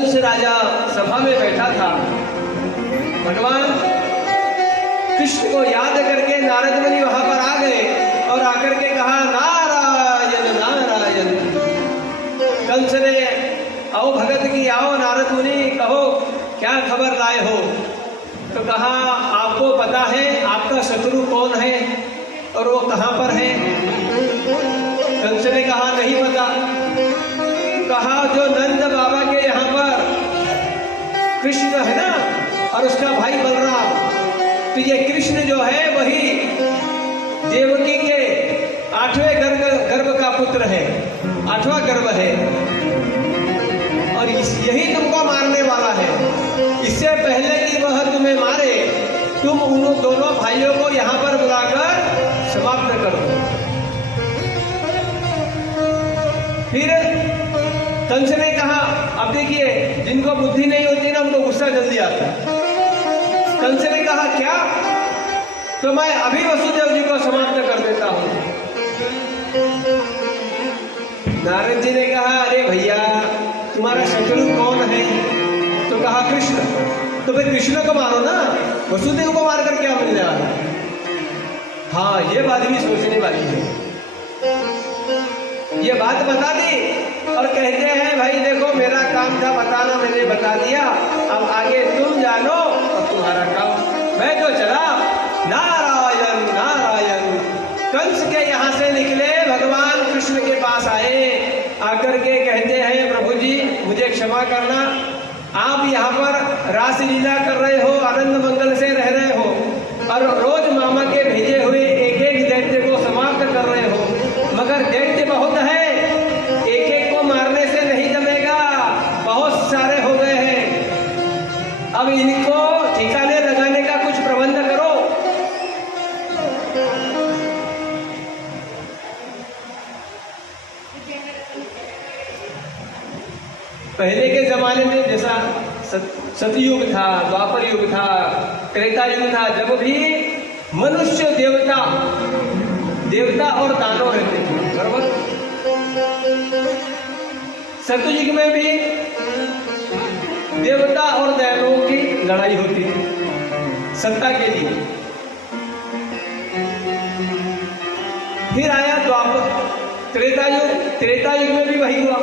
कंस राजा सभा में बैठा था। भगवान कृष्ण को याद करके नारद मुनि वहां पर आ गए और आकर के कहा, नारायण नारायण। कंस ने आओ भगत की, आओ नारद मुनि, कहो क्या खबर लाए हो। तो कहा, आपको पता है आपका शत्रु कौन है और वो कहां पर है? कंस ने कहा, नहीं पता। कहा, जो नंद बाबा के यहाँ पर कृष्ण है ना, और उसका भाई बलराम, तो ये कृष्ण जो है वही देवकी के 8वें गर्भ का पुत्र है, 8वां गर्भ है, और यही तुमको मारने वाला है। इससे पहले कि वह तुम्हें मारे, तुम उन दोनों भाइयों को यहाँ पर बुलाकर समाप्त कर दो। फिर कंस ने कहा, अब देखिए जिनको बुद्धि नहीं होती ना, उनको गुस्सा जल्दी आता है। कंस ने कहा, क्या? तो मैं अभी वसुदेव जी को समाप्त कर देता हूं। नारद जी ने कहा, अरे भैया तुम्हारा शत्रु कौन है? तो कहा, कृष्ण। तो फिर कृष्ण को मारो ना, वसुदेव को मारकर क्या मिल जाएगा? हाँ, ये बात भी सोचने वाली है। ये बात बता दी और कहते हैं, भाई देखो मेरा काम था बताना, मैंने बता दिया, अब आगे तुम जानो और तुम्हारा काम। मैं तो चला। नारायण नारायण। कंस के यहाँ से निकले, भगवान कृष्ण के पास आए, आकर के कहते हैं, प्रभु जी मुझे क्षमा करना, आप यहाँ पर रासलीला कर रहे हो, आनंद मंगल से रह रहे हो, और रोज मामा के भेजे हुए एक एक दैत्य को समाप्त कर रहे हो, मगर दैत्य बहुत है, एक एक को मारने से नहीं जमेगा, बहुत सारे हो गए हैं, अब इनको ठिकाने लगाने का कुछ प्रबंध करो। पहले के जमाने में जैसा सतयुग था, द्वापर युग था, त्रेता युग था, जब भी मनुष्य देवता और दानव रहते थे, बराबर। सतयुग में भी देवता और दैत्यों की लड़ाई होती थी सत्ता के लिए। फिर आया द्वापर, त्रेता युग में भी वही हुआ।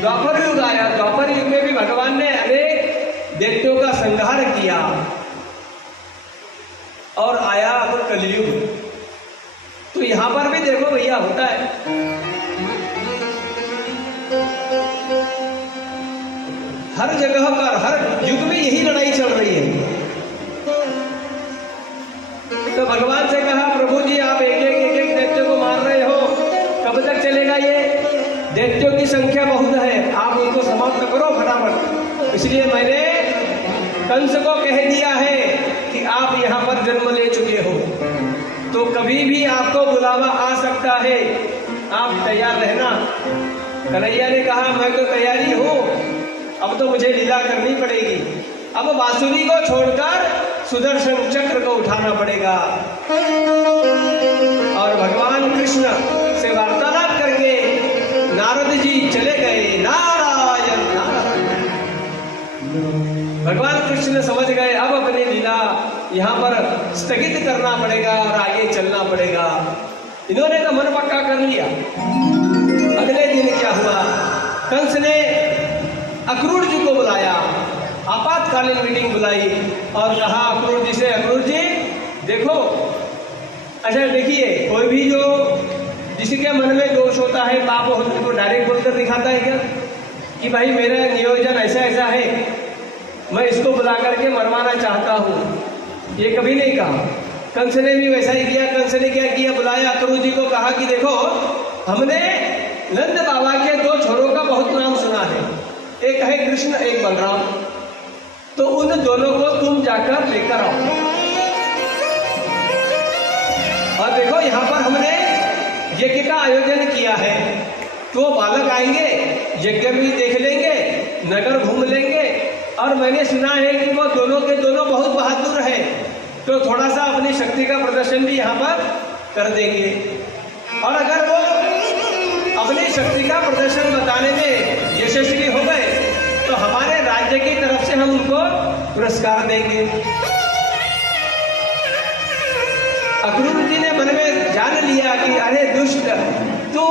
द्वापर युग आया, द्वापर युग में भी भगवान ने अनेक दैत्यों का संहार किया, और आया अब कलयुग। तो यहां पर भी देखो भैया होता है, हर जगह पर हर युग में यही लड़ाई चल रही है। तो भगवान से कहा, प्रभु जी आप एक एक दैत्य को मार रहे हो, कब तक चलेगा ये? दैत्यों की संख्या बहुत है, आप उनको समाप्त करो फटाफट। इसलिए मैंने कंस को कह दिया है कि आप यहाँ पर जन्म ले चुके हो, तो कभी भी आपको बुलावा आ सकता है, आप तैयार रहना। कन्हैया ने कहा, मैं तो तैयारी हूँ, अब तो मुझे लीला करनी पड़ेगी। अब बांसुरी को छोड़कर सुदर्शन चक्र को उठाना पड़ेगा। और भगवान कृष्ण से वार्तालाप करके नारद जी चले गए। नारायण नारायण। भगवान कृष्ण समझ गए, अब अपनी लीला यहाँ पर स्थगित करना पड़ेगा और आगे चलना पड़ेगा। इन्होंने तो मन पक्का कर लिया। अगले दिन क्या हुआ, कंस ने अक्रूर जी को बुलाया, आपातकालीन मीटिंग बुलाई और कहा अक्रूर जी से, अक्रूर जी देखो, अच्छा देखिए, कोई भी जो जिसके मन में दोष होता है, पाप होता है, वो डायरेक्ट बोलकर दिखाता है क्या कि भाई मेरा नियोजन ऐसा ऐसा है, मैं इसको बुला करके मरवाना चाहता हूँ? ये कभी नहीं कहा। कंस ने भी वैसा ही किया। कंस ने क्या किया, बुलाया अक्रूर जी को, कहा कि देखो हमने नंद बाबा के दो छोरों का बहुत नाम सुना है, एक है कृष्ण एक बलराम, तो उन दोनों को तुम जाकर लेकर आओ। और देखो यहाँ पर हमने यज्ञ का आयोजन किया है, तो बालक आएंगे, यज्ञ भी देख लेंगे, नगर घूम लेंगे, और मैंने सुना है कि वो दोनों के दोनों बहुत बहादुर हैं, तो थोड़ा सा अपनी शक्ति का प्रदर्शन भी यहाँ पर कर देंगे। और अगर वो अपनी शक्ति का प्रदर्शन बताने में यशस्वी हो गए तो हमारे राज्य की तरफ से हम उनको पुरस्कार देंगे। अक्रूर जी ने मन में जान लिया कि अरे दुष्ट, तू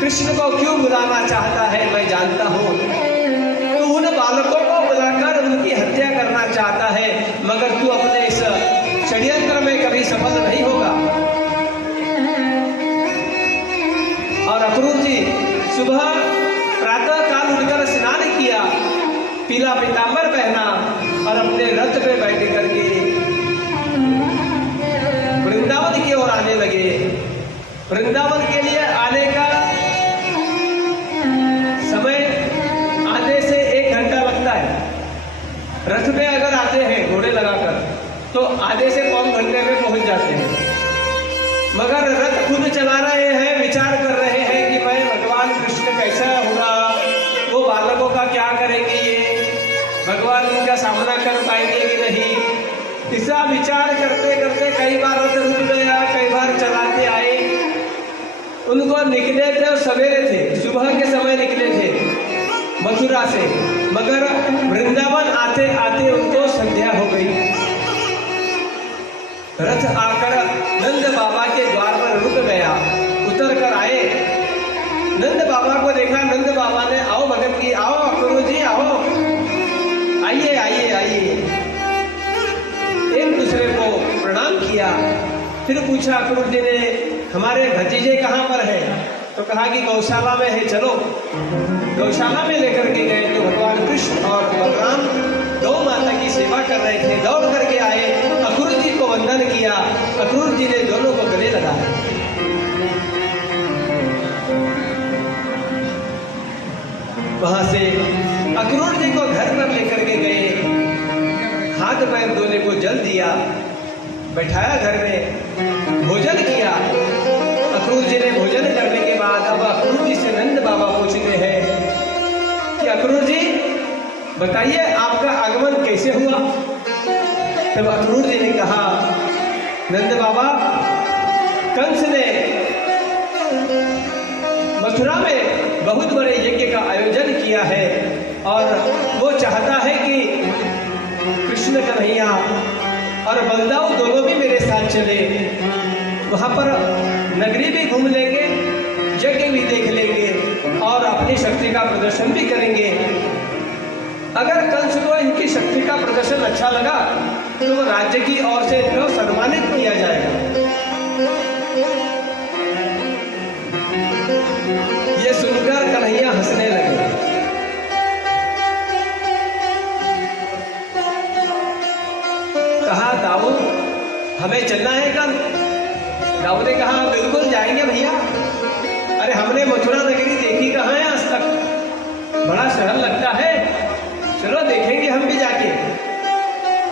कृष्ण को क्यों बुलाना चाहता है, मैं जानता हूँ। तू उन बालकों को बुलाकर उनकी हत्या करना चाहता है, मगर तू अपने इस षड्यंत्र में कभी सफल नहीं होगा। और अक्रूर जी सुबह प्रातः काल उठकर स्नान किया, पीला पीतांबर पहना और अपने रथ पे बैठ करके वृंदावन की ओर आने लगे। वृंदावन के लिए आने का समय आधे से 1 घंटा लगता है। रथ में अगर आते हैं घोड़े लगाकर तो आधे से पौन घंटे में पहुंच जाते हैं, मगर रथ खुद चला रहे हैं, विचार कर रहे हैं कि मैं भगवान कृष्ण कैसा होगा, वो बालकों का क्या करेंगे, ये भगवान इनका सामना कर पाएंगे कि नहीं। ऐसा विचार करते करते कई बार रथ रुक गया, कई बार चलाते आए। उनको निकले थे, सवेरे थे, सुबह के समय निकले थे मथुरा से, मगर वृंदावन आते आते उनको संध्या हो गई। रथ आकर नंद बाबा के द्वार पर रुक गया, उतर कर आए। नंद बाबा को देखा, नंद बाबा ने आओ भगत की, आओ अक्रूर जी आओ, आइए आइए आइए। एक दूसरे को प्रणाम किया। फिर पूछा अक्रूर जी ने, हमारे भतीजे कहाँ पर हैं? तो कहा कि गौशाला में है, चलो। गौशाला में लेकर के गए तो भगवान कृष्ण और बलराम गौ माता की सेवा कर रहे थे। दौड़ करके आए, अक्रूर जी को वंदन किया। अक्रूर जी ने दोनों को गले लगाया। वहां से अक्रूर जी को घर पर लेकर के गए, हाथ पैर धोने को जल दिया, बैठाया घर में, भोजन किया। अक्रूर जी ने भोजन करने के बाद अब अक्रूर जी से नंद बाबा पूछते हैं कि अक्रूर जी बताइए आपका आगमन कैसे हुआ? तब अक्रूर जी ने कहा, नंद बाबा, कंस ने मथुरा में बहुत बड़े यज्ञ का आयोजन किया है और वो चाहता है कि कृष्ण कन्हैया और बलदाऊ दोनों भी मेरे साथ चले। वहां पर नगरी भी घूम लेंगे, यज्ञ भी देख लेंगे और अपनी शक्ति का प्रदर्शन भी करेंगे। अगर कंस को इनकी शक्ति का प्रदर्शन अच्छा लगा तो राज्य की ओर से इनको सम्मानित किया जाएगा। ये सुनकर कन्हैया हंसने लगे। कहा, दाऊ हमें चलना है कल? दाऊ ने कहा, बिल्कुल जाएंगे भैया। अरे हमने मथुरा नगरी देखी कहाँ है आज तक, बड़ा शहर लगता है, चलो देखेंगे हम भी जाके।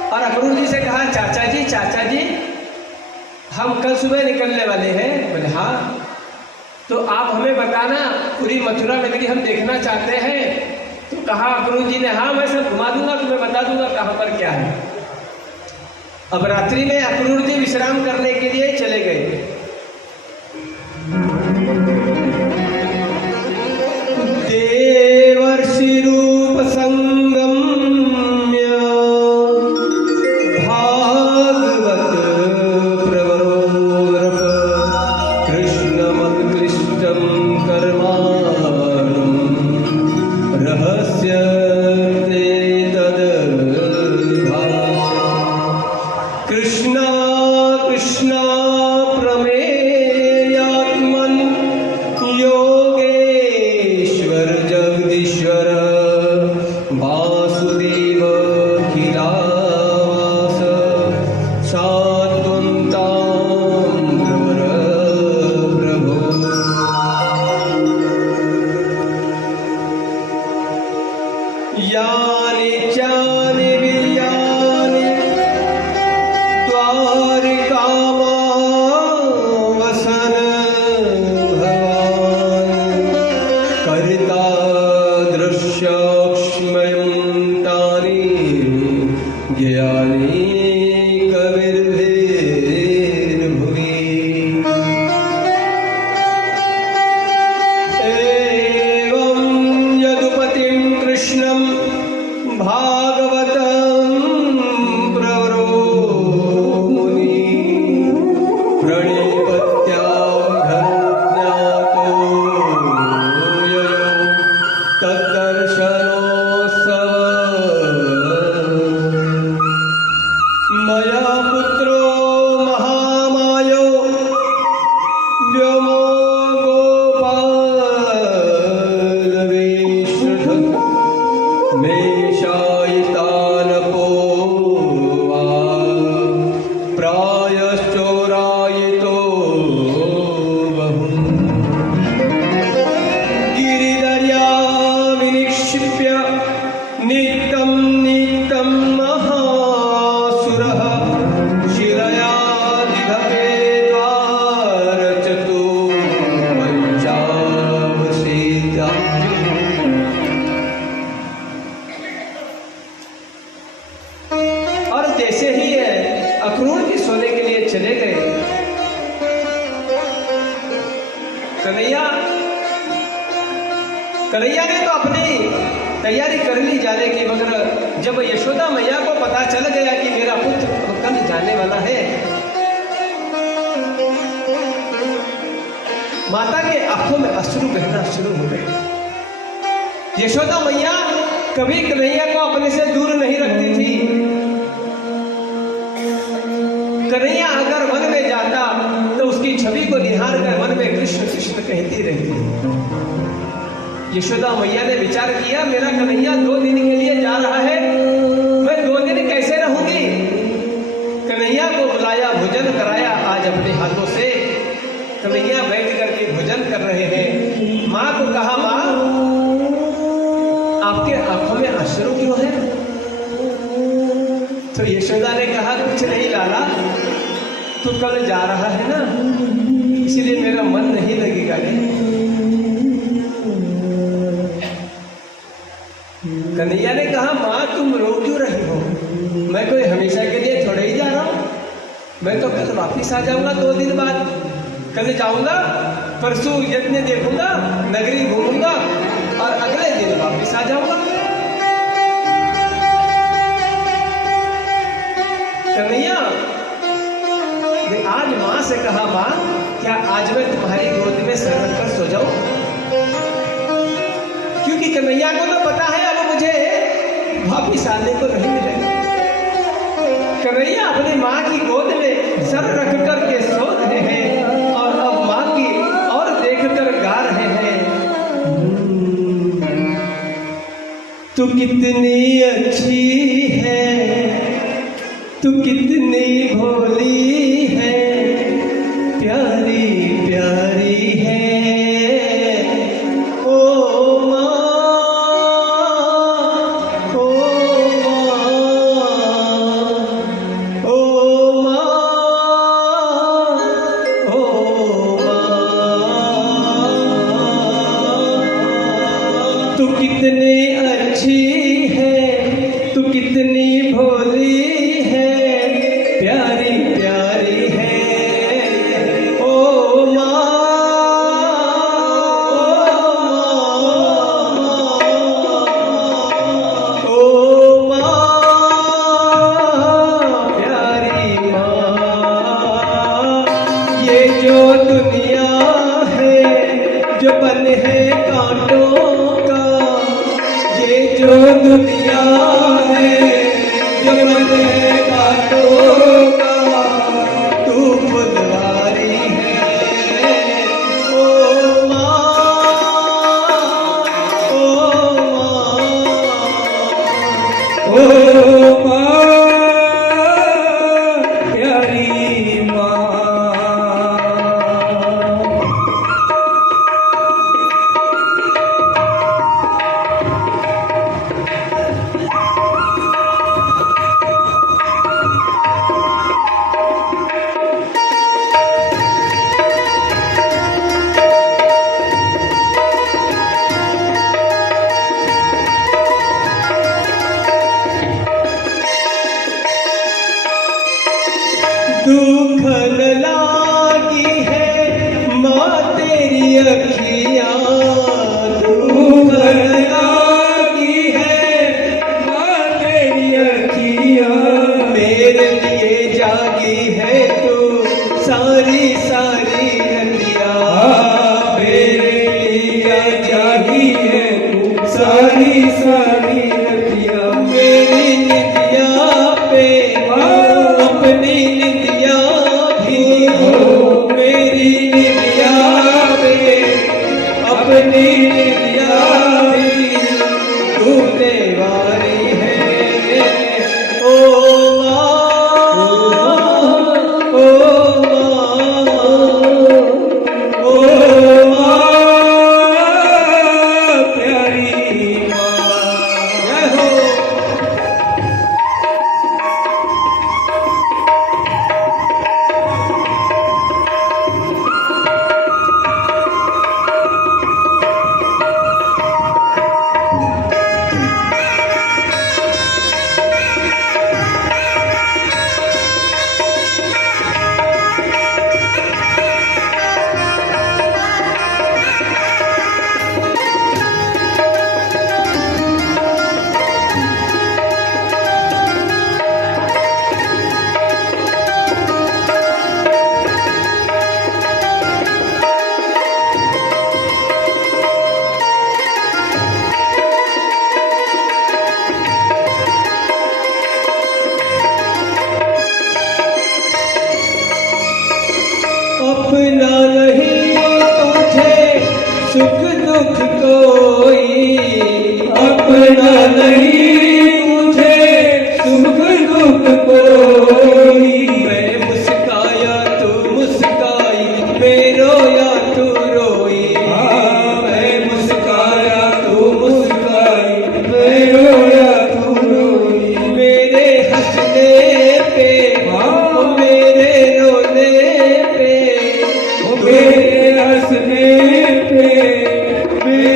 और अक्रूर जी से कहा, चाचा जी हम कल सुबह निकलने वाले हैं। बोले हाँ, तो आप हमें बताना, पूरी मथुरा नगरी हम देखना चाहते हैं। तो कहा अक्रूर जी ने, हाँ मैं सब घुमा दूंगा, तुम्हें बता दूंगा कहाँ पर क्या है। अब रात्रि में अक्रूर जी विश्राम करने के लिए चले गए। देवर्षि रूप संगम्य भागवत प्रवरोरप कृष्णमक्लिष्टं कर्माणं रहस्य कृष्णा कृष्णा प्रमेयात्मन योगेश्वर जगदीश्वर वासुदेव खिलावास सात्वन्ताम्र प्रभो। यानि चानि वीर्याणि द्वारिकामावसन भवान् कर्ता दृश्यक्ष्मयं तानि ज्ञानी कविर्भिर्भुवि। एवं यदुपतिं कृष्णं कन्हैया ने तो अपनी तैयारी कर ली जाने की, मगर जब यशोदा मैया को पता चल गया कि मेरा पुत्र कल जाने वाला है, माता के आंखों में अश्रु बहना शुरू हो गए। यशोदा मैया कभी कन्हैया को अपने से दूर नहीं रखती थी। कन्हैया अगर वन में जाता तो उसकी छवि को निहार कर मन में कृष्ण कृष्ण कहती रहती। यशोदा मैया ने विचार किया, मेरा कन्हैया 2 दिन के लिए जा रहा है, मैं 2 दिन कैसे रहूंगी। कन्हैया को बुलाया, भोजन कराया आज अपने हाथों से। कन्हैया बैठ करके भोजन कर रहे हैं। माँ को कहा, माँ आपके आंखों में अश्रु क्यों है। तो यशोदा ने कहा, कुछ नहीं लाला, तू कल जा रहा है ना, इसलिए मेरा मन नहीं लगेगा। कन्हैया ने कहा, माँ तुम रो क्यों रही हो, मैं कोई हमेशा के लिए थोड़े ही जा रहा हूं, मैं तो कल वापिस आ जाऊंगा 2 दिन बाद। कल जाऊंगा, परसों यज्ञ देखूंगा, नगरी घूमूंगा और अगले दिन वापिस आ जाऊंगा। कन्हैया ने आज माँ से कहा, माँ क्या आज मैं तुम्हारी गोद में सर रखकर सो जाऊं, क्योंकि कन्हैया को तो पता है अब मुझे वापिस आने को नहीं मिलेगा। कन्हैया अपनी माँ की गोद में सर रख कर के सो रहे हैं और अब माँ की और देख कर गा रहे हैं, तू कितनी अच्छी है, तू कितनी भोली है, प्यारी प्यारी है ओ माँ, ओ माँ, ओ माँ, ओ माँ। तू कितनी अच्छी है, तू कितनी भोली है, प्यारी प्यारी है ओ माँ, ओ माँ, प्यारी माँ। ये जो दुनिया है जो बन है कांटों का, ये जो दुनिया है जो बन है कांटों का, तू फुलवारी है ओ माँ, ओ माँ, प्यारी माँ। दुख लागी है माँ तेरी अखियाँ, दुख लागी है माँ तेरी अखियाँ, मेरे लिए जागी है तू सारी सारी रतिया, मेरे लिए जागी है तू सारी सारी रतिया, मेरी निदिया पे अपनी निदिया भी हो, मेरी निदिया पे अपनी निदिया भी तूने वारी है ओ माँ, ओ माँ, ओ माँ, प्यारी माँ। जय हो।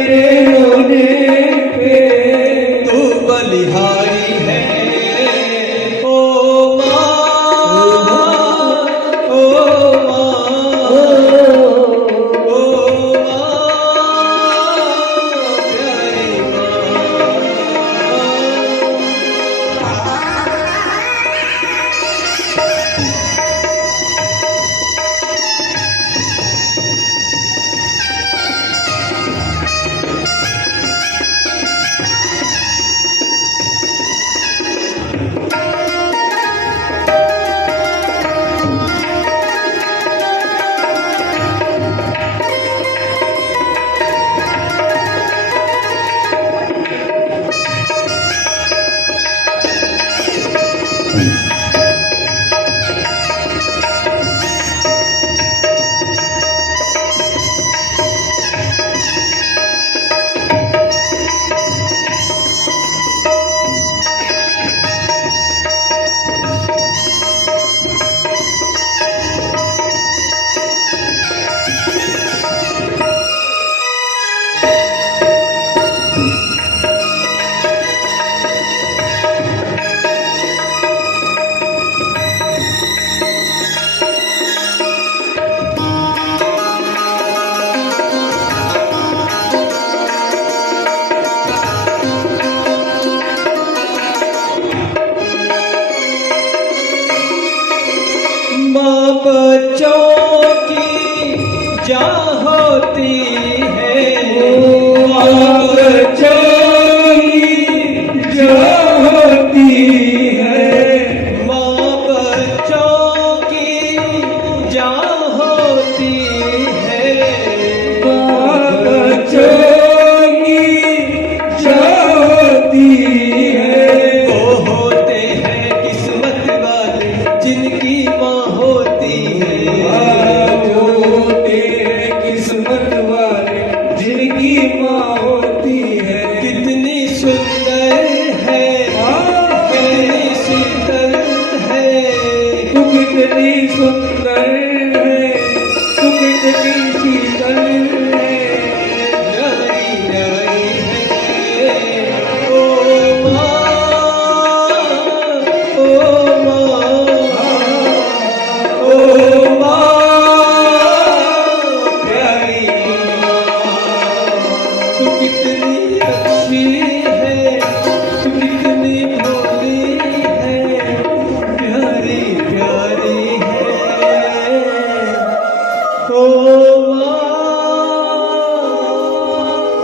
मेरे रोने पे तू बलिहारी है ओ माँ, ओ माँ, ओ प्यारी माँ बच्चों की जान होती है, माँ बच्चों की जान होती है, माँ बच्चों की जान होती है, माँ बच्चों की जान होती है। वो होते हैं किस्मत वाले जिनकी माँ होती है, वो तेरे किस्मत वाले जिनकी माँ होती है। कितनी सुंदर है, कितनी सुंदर है, तू कितनी सुंदर है, तू कितनी शीतल है। नारी नारी है ओ माँ, ओ माँ, प्यारी तू कितनी अच्छी है, तू कितनी भोली है, प्यारी प्यारी है ओ माँ,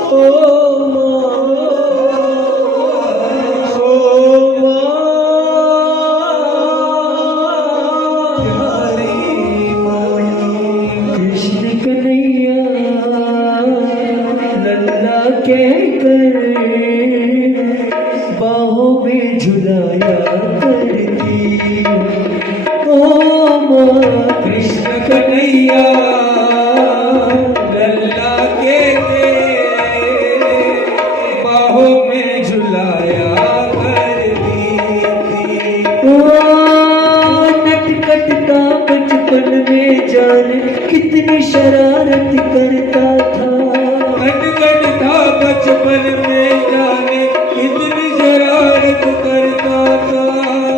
ओ माँ, ओ माँ, प्यारी माँ। कृष्ण कन्हैया लल्ला कहकर बाहों में झुलाया करती। ओ माँ कृष्ण कन्हैया लल्ला कहकर बाहों में झुलाया करती थी। नटखट का बचपन में जाने कितनी शरारत करता था। नटखट था बचपन में जाने कितनी शरारत करता था।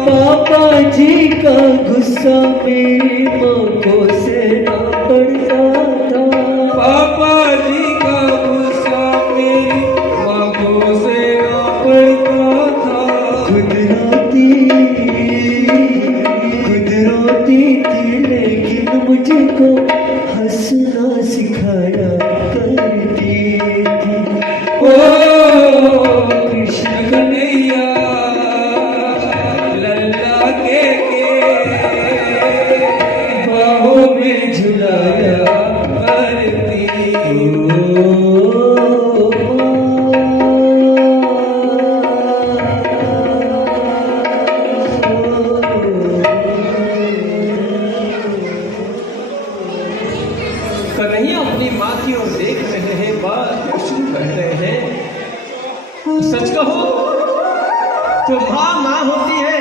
पापा जी का गुस्सा मेरी माँ को सहना पड़ता था। पापा जी का गुस्सा मेरी माँ को सहना पड़ता था। खुद रोती थी लेकिन मुझको हंसना सिखाया करती थी। ओ कृष्ण कन्हैया लल्ला के बाहों में झुलाया करती। कन्हैया अपनी माँ की ओर देख रहे हैं, बात शुरू कर रहे हैं। सच कहो तो माँ होती है।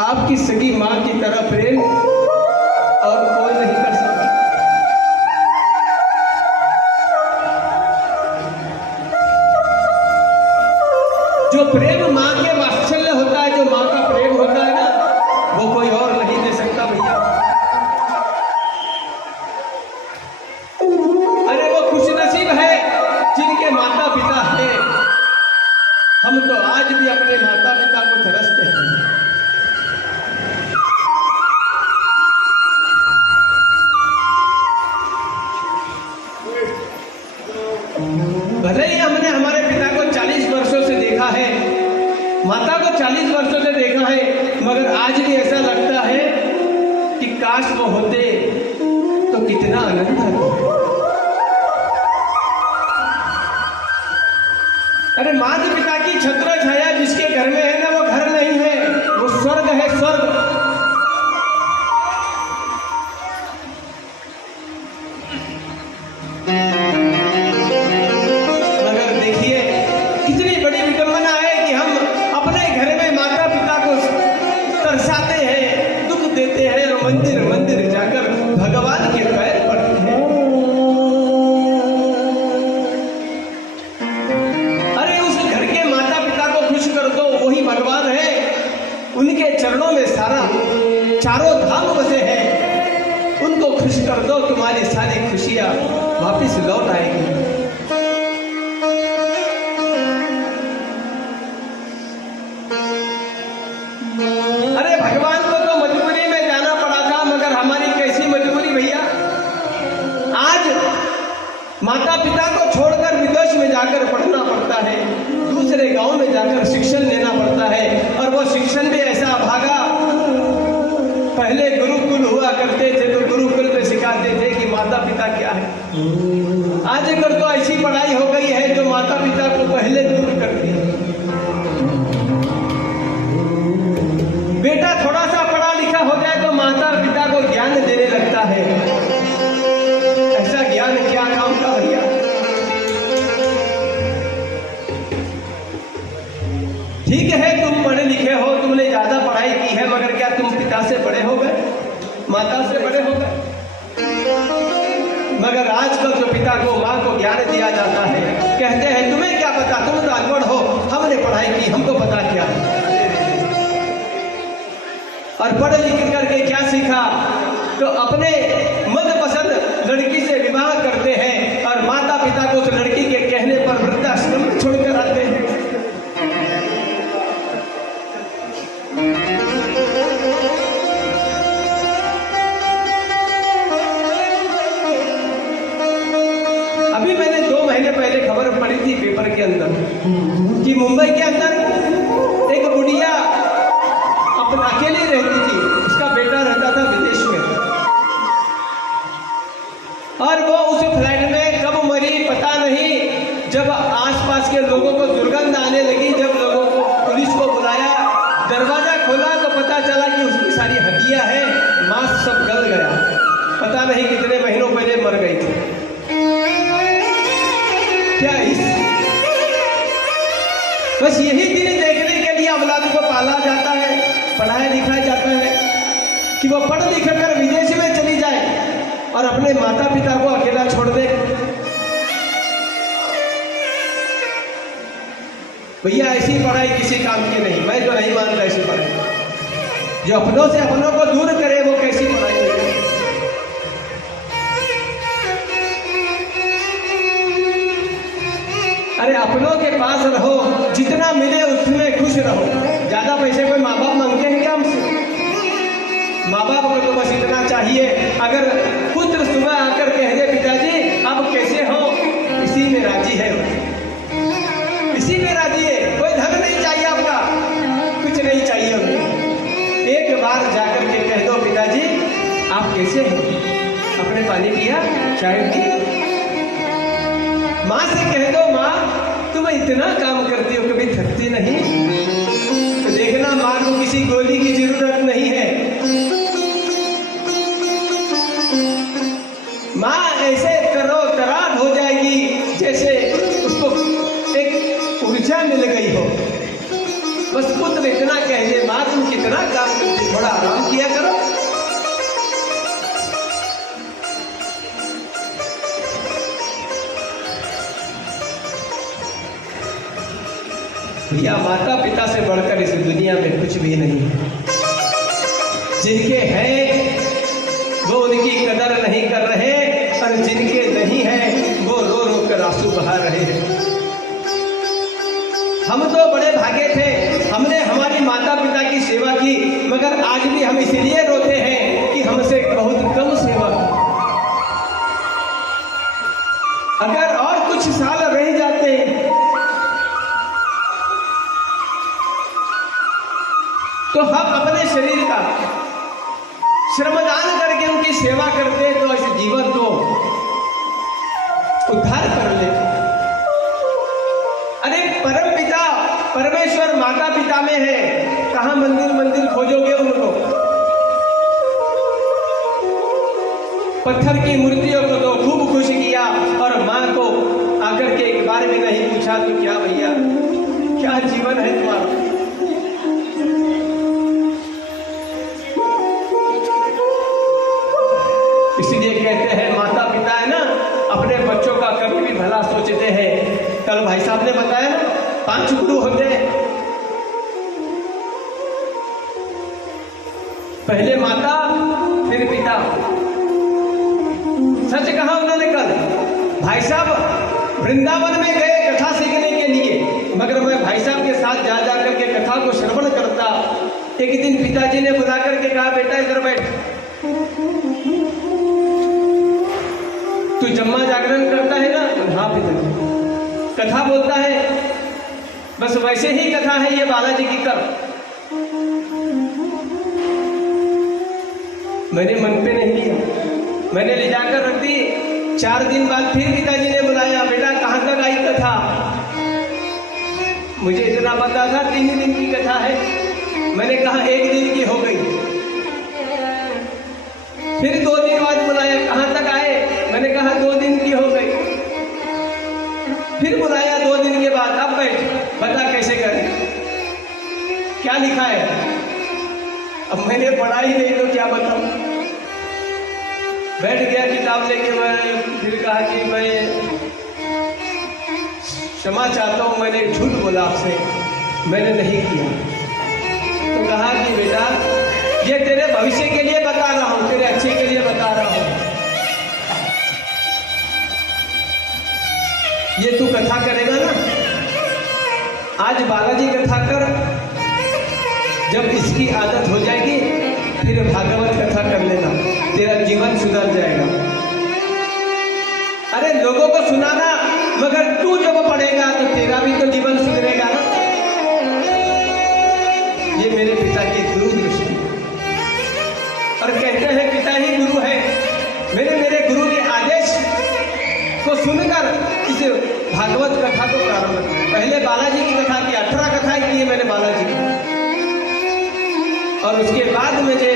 आपकी सगी माँ की तरह प्रेम और कोई नहीं कर सकता। के माता पिता हैं, हम तो आज भी अपने माता पिता को तरसते हैं। भले ही हमने हमारे पिता को 40 वर्षों से देखा है, माता को 40 वर्षों से देखा है, मगर आज भी ऐसा लगता है कि काश वो होते तो कितना आनंद आता। अरे माता पिता की छत्र छाया जिसके घर में है ना, वो घर नहीं है, वो स्वर्ग है, स्वर्ग। मगर देखिए कितनी बड़ी विडंबना है कि हम अपने घर में माता पिता को तरसाते हैं, दुख देते हैं और मंदिर मंदिर जाकर भगवान के पैर पड़ते हैं। भगवान है, उनके चरणों में सारा चारों धाम बसे हैं, उनको खुश कर दो, तुम्हारी सारी खुशियां वापस लौट आएगी। अरे भगवान को तो मजबूरी में जाना पड़ा था, मगर हमारी कैसी मजबूरी भैया, आज माता पिता को छोड़कर विदेश में जाकर पढ़ना पड़ता है, दूसरे गांव में जाकर शिक्षण लेना पड़ता है, और वो शिक्षण भी ऐसा भागा। पहले गुरुकुल हुआ करते थे तो गुरुकुल में सिखाते थे कि माता पिता क्या है। आज अगर तो ऐसी पढ़ाई हो गई है जो माता पिता को पहले दूर करती है। बेटा थोड़ा सा पढ़ा लिखा हो जाए तो माता पिता को ज्ञान देने लगता है। ऐसा ज्ञान क्या काम का भैया। ठीक है तुम पढ़े लिखे हो, तुमने ज्यादा पढ़ाई की है, मगर क्या तुम पिता से बड़े हो गए, माता से बड़े हो गए? मगर आजकल तो पिता को माँ को ज्ञान दिया जाता है, कहते हैं तुम्हें क्या पता, तुम तो अनपढ़ हो, हमने पढ़ाई की, हमको पता क्या। और पढ़ लिख करके क्या सीखा, तो अपने मनपसंद लड़की से विवाह करते हैं और माता पिता को उस लड़की के कहने पर वृद्धाश्रम में छोड़कर आते हैं। अभी मैंने 2 महीने पहले खबर पड़ी थी पेपर के अंदर कि मुंबई के अंदर एक बुढ़िया अपने अकेली रहती थी, उसका बेटा रहता था विदेश में, और वो उस फ्लैट में कब मरी पता नहीं। जब आसपास के लोगों को दुर्गंध आने लगी, जब लोगों को पुलिस को बुलाया, दरवाजा खोला तो पता चला कि उसकी सारी हड्डियां हैं, मांस सब गल गया, पता नहीं कितने महीनों पहले मर गई थी। क्या बस यही दिन देखने के लिए औलाद को पाला जाता है, पढ़ाया लिखाया जाता है कि वो पढ़ लिख कर विदेश में चली जाए और अपने माता पिता को अकेला छोड़ दे। भैया ऐसी पढ़ाई किसी काम की नहीं, मैं तो नहीं मानता ऐसी पढ़ाई। जो अपनों से अपनों को दूर करे वो कैसी पढ़ाई है। अरे अपनों के पास रहो, जितना मिले उसमें खुश रहो। ज्यादा पैसे कोई माँ बाप मांगते हैं क्या हमसे? माँ बाप को तो बस इतना चाहिए, अगर पुत्र सुबह आकर कह दे पिताजी आप कैसे हो, इसी में राजी है, इसी में राजी है। कोई धन नहीं चाहिए आपका, कुछ नहीं चाहिए उन्हें। एक बार जाकर के कह दो पिताजी आप कैसे हैं, आपने पानी पिया, चाय पी। माँ से कह दो माँ तुम इतना काम करती हो कभी थकती नहीं, तो देखना माँ को किसी गोली की जरूरत नहीं है। माँ ऐसे करो तराब हो जाएगी जैसे उसको एक ऊर्जा मिल गई हो। बस पुत्र इतना कह दे माँ तुम कितना काम करती, थोड़ा आराम किया करो। भैया माता पिता से बढ़कर इस दुनिया में कुछ भी नहीं है। जिनके हैं वो उनकी कदर नहीं कर रहे, और जिनके नहीं है वो रो रो कर पर आंसू बहा रहे हैं। हम तो बड़े भागे थे, हमने हमारी माता पिता की सेवा की, मगर आज भी हम इसलिए रोते हैं कि हमसे बहुत कम सेवा की। अगर और कुछ साल रह जाते तो हम अपने शरीर का श्रमदान करके उनकी सेवा करते तो इस जीवन को उद्धार कर लेते। अरे परम पिता परमेश्वर माता पिता में है, कहां मंदिर मंदिर खोजोगे उनको? पत्थर की मूर्तियों को तो खूब खुश किया और मां को आकर के एक बार भी नहीं पूछा तो क्या भैया क्या जीवन है तुम्हारा? इसलिए कहते हैं माता पिता है ना, अपने बच्चों का कभी भी भला सोचते हैं। कल भाई साहब ने बताया ना 5 गुरु होते हैं, पहले माता फिर पिता। सच कहा उन्होंने कल, भाई साहब वृंदावन में गए कथा सीखने के लिए, मगर मैं भाई साहब के साथ जा जाकर के कथा को श्रवण करता। एक दिन पिताजी ने बुला करके कहा, बेटा इधर बैठ, तू जम्मा जागरण करता है ना? हाँ पिताजी। कथा बोलता है? बस वैसे ही कथा है ये बालाजी की कर। मैंने मन पे नहीं लिया, मैंने ले जाकर रख दी। 4 दिन बाद फिर पिताजी ने बुलाया, बेटा कहां तक आई कथा? मुझे इतना पता था 3 दिन की कथा है। मैंने कहा 1 दिन की हो गई। फिर 2 दिन बाद बुलाया, कहां तक आए? मैंने कहा 2 दिन की हो गई। फिर बुलाया 2 दिन के बाद, अब बैठ, बता कैसे करें, क्या लिखा है? अब मैंने पढ़ा ही नहीं तो क्या बताऊं। बैठ गया किताब लेके, मैंने फिर कहा कि मैं क्षमा चाहता हूं, मैंने झूठ बोला आपसे, मैंने नहीं किया। तो कहा कि बेटा ये तेरे भविष्य के लिए बता रहा हूं, तेरे अच्छे के लिए बता रहा हूं। ये तू कथा करेगा ना, आज बालाजी कथा कर, जब इसकी आदत हो जाएगी फिर भागवत कथा कर लेना, तेरा जीवन सुधर जाएगा। अरे लोगों को सुनाना, मगर तू जब पढ़ेगा तो तेरा भी तो जीवन सुधरेगा ना। ये मेरे पिता की दूरदृष्टि। और कहते हैं पिता ही गुरु है। मैंने मेरे गुरु के आदेश को सुनकर इस भागवत कथा को प्रारंभ किया। पहले बालाजी की कथा की, 18 कथाएं की है मैंने बालाजी की, और उसके बाद मुझे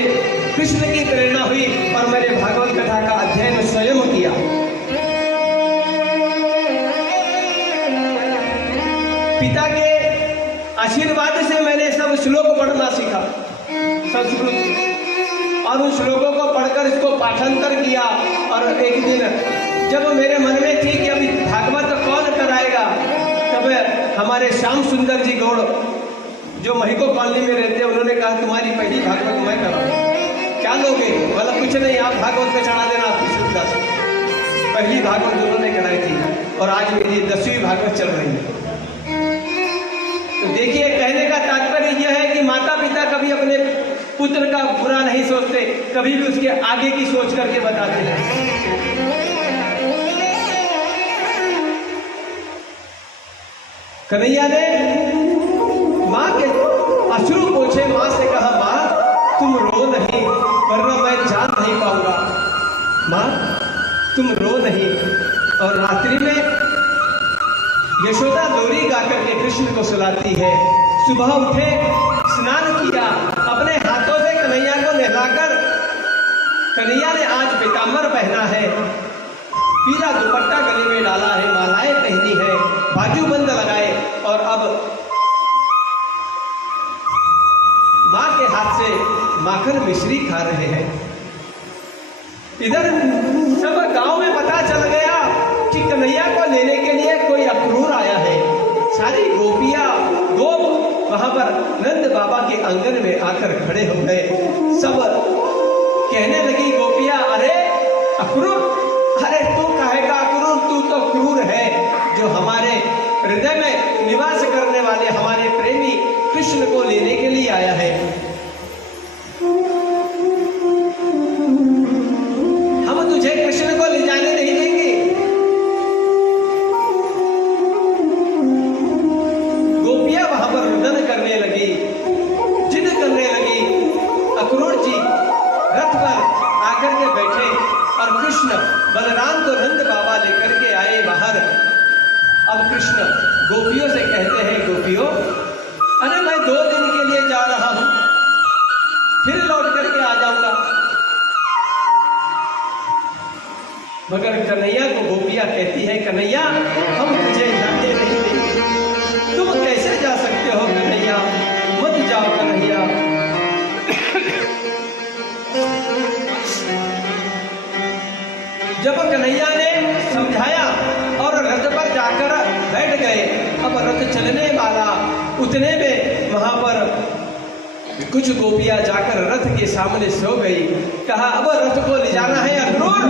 कृष्ण की प्रेरणा हुई और मैंने भागवत कथा का अध्ययन स्वयं किया। पिता के आशीर्वाद से मैंने सब श्लोक पढ़ना सीखा संस्कृत, और उन श्लोकों को पढ़कर इसको पाठांतर किया। और एक दिन जब मेरे मन में थी कि अभी भागवत कौन कराएगा, तब हमारे श्याम सुंदर जी गौड़ जो महिको कॉलोनी में रहते हैं, उन्होंने कहा तुम्हारी पहली भागवत मैं कराऊं, क्या लोगे? बोला कुछ नहीं, आप भागवत में चढ़ा देना आपकी सुविधा से। पहली भागवत उन्होंने कराई थी और आज मेरी 10वीं भागवत चल रही है। तो देखिए, कहने का तात्पर्य यह है कि माता पिता कभी अपने पुत्र का बुरा नहीं सोचते, कभी भी उसके आगे की सोच करके बताते हैं। कन्हैया ने माँ के अश्रु पोंछे, माँ से कहा, माँ तुम रो नहीं वरना मैं जान नहीं पाऊंगा। माँ तुम रो नहीं। और रात्रि में यशोदा लोरी गाकर के कृष्ण को सुलाती है। सुबह उठे, स्नान किया, अपने हाथों से कन्हैया को नहलाकर, कन्हैया ने आज पीतांबर पहना है, पीला दुपट्टा गले में डाला है, मालाएं पहनी है, बाजूबंद लगाए, और अब मां के हाथ से माखन मिश्री खा रहे हैं। इधर सब गांव में पता चल गया कि कन्हैया को लेने के लिए कोई अक्रूर आया है। सारी गोपियां गोप वहां पर नंद बाबा के आंगन में आकर खड़े हो गए। सब कहने लगी गोपियां, अरे अक्रूर, अरे तू कहेगा अक्रूर, तू तो क्रूर है। गोपियों से कहते हैं, गोपियों अरे मैं 2 दिन के लिए जा रहा हूं, फिर लौट करके आ जाऊंगा। मगर कन्हैया को गोपियां कहती है, कन्हैया हम तुझे जाने नहीं देंगे, तुम कैसे जा सकते हो कन्हैया, मत जाओ कन्हैया। जब कन्हैया ने समझाया और रथ पर जाकर बैठ गए, अब रथ चलने वाला, उतने में वहां पर कुछ गोपियां जाकर रथ के सामने सो गई। कहा अब रथ को ले जाना है अक्रूर,